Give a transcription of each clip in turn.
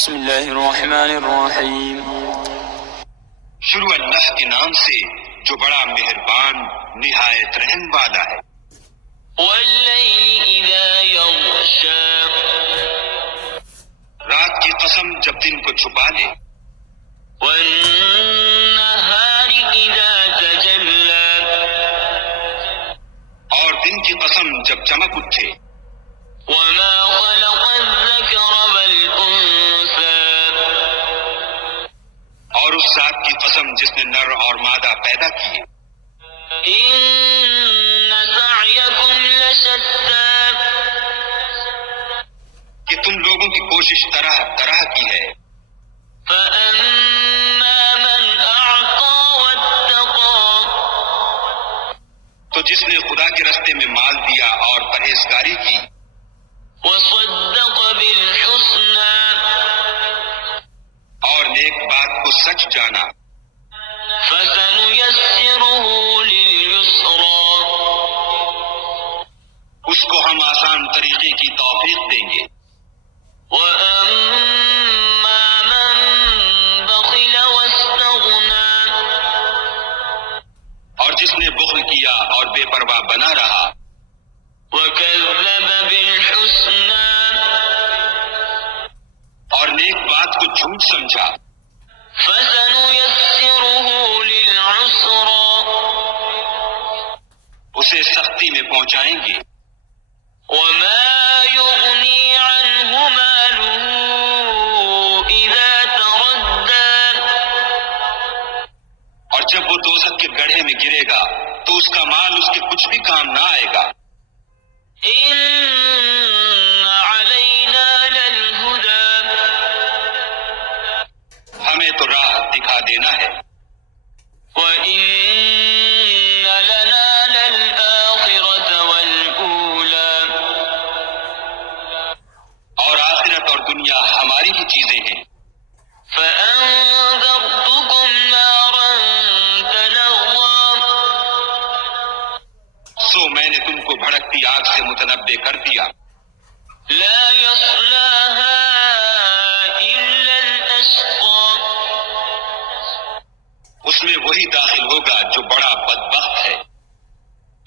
بسم اللہ الرحمن الرحیم۔ شروع اللہ کے نام سے جو بڑا مہربان نہایت رحم والا ہے۔ واللیل اذا یغشا، رات کی قسم جب دن کو چھپا لے۔ والنہار اذا تجلی، اور دن کی قسم جب چمک اٹھے۔ وما خلق الذکر والانثى، اور اس ذات کی قسم جس نے نر اور مادہ پیدا کیے۔ ان سعیکم لشتی، کہ تم لوگوں کی کوشش طرح طرح کی ہے۔ فأما من اعطى واتقى، تو جس نے خدا کے رستے میں مال دیا اور پرہیزگاری کی۔ وصدق بالحسنى، اور نیک بات کو سچ جانا۔ فسنيسره لليسرى، اس کو ہم آسان طریقے کی توفیق دیں گے۔ وأما من بخل واستغنى، اور جس نے بخل کیا اور بے پرواہ بنا رہا۔ وكذب بالحسنى، اور نیک بات کو جھوٹ سمجھا۔ فسنيسره للعسرى، اسے سختی میں پہنچائیں گے۔ وما يغني عنه ماله إذا تردى، اور جب وہ دوزخ کے گڑھے میں گرے گا تو اس کا مال اس کے کچھ بھی کام نہ آئے گا۔ إن علينا للهدى، ہمیں تو راہ دکھا دینا ہے۔ وإن لنا للآخرة والأولى، اور آخرت اور دنیا ہماری ہی چیزیں ہیں۔ فأنذرتكم نارا تلظى، سو میں نے تم کو بھڑکتی آگ سے متنبع کر دیا۔ لا يصلاها إلا الأشقى، اس میں وہی داخل ہوگا جو بڑا بدبخت ہے۔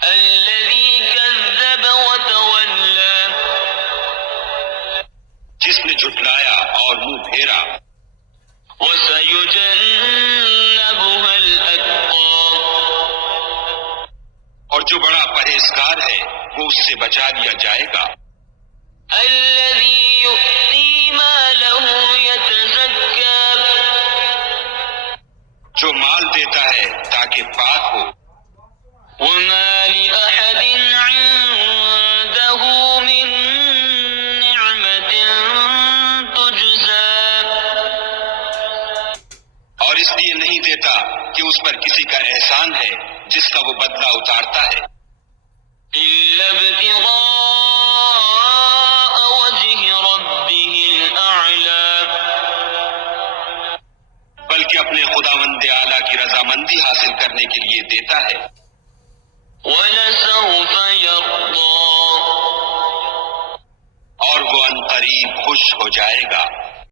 الذي كذب وتولى، جس نے جھٹلایا اور منہ پھیرا۔ وسيجنبها الأتقى، اور جو بڑا پرہیزگار ہے وہ اس سے بچا لیا جائے گا۔ الذي يؤتي ماله يتزكى، جو مال دیتا ہے تاکہ پاک ہو۔ وما لأحد عنده من نعمة تجزى، اور اس لیے نہیں دیتا کہ اس پر کسی کا احسان ہے جس کا وہ بدلہ اتارتا ہے۔ إلا ابتغاء وجه ربه الأعلى، بلکہ اپنے خداوند اعلیٰ کی رضامندی حاصل کرنے کے لیے دیتا ہے۔ ولسوف يرضى، اور وہ عنقریب خوش ہو جائے گا۔